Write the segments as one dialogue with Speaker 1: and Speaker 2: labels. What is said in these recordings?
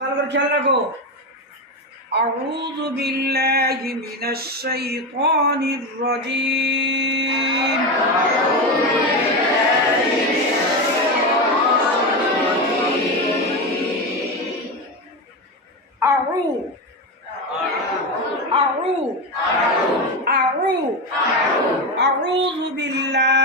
Speaker 1: ভালো করে খেয়াল রাখো أعوذ بالله من الشيطان الرجيم أعوذ أعوذ أعوذ أعوذ بالله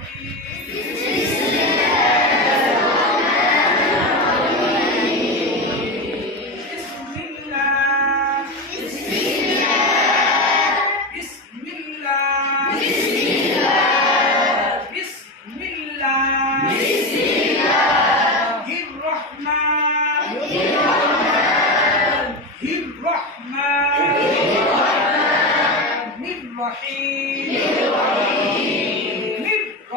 Speaker 1: Thank you.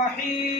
Speaker 1: الرحمن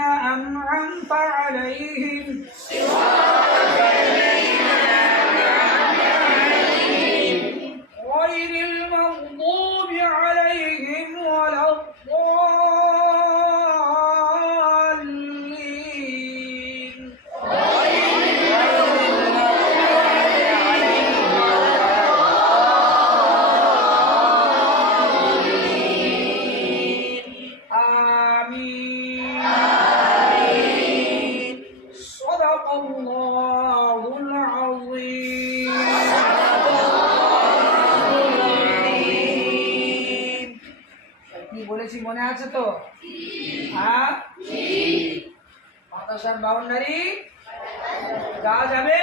Speaker 1: أنعمت عليهم. غير বলেছি মনে আছে তো? হ্যাঁ? মাদ্রাসার বাউন্ডারি? যাওয়া যাবে?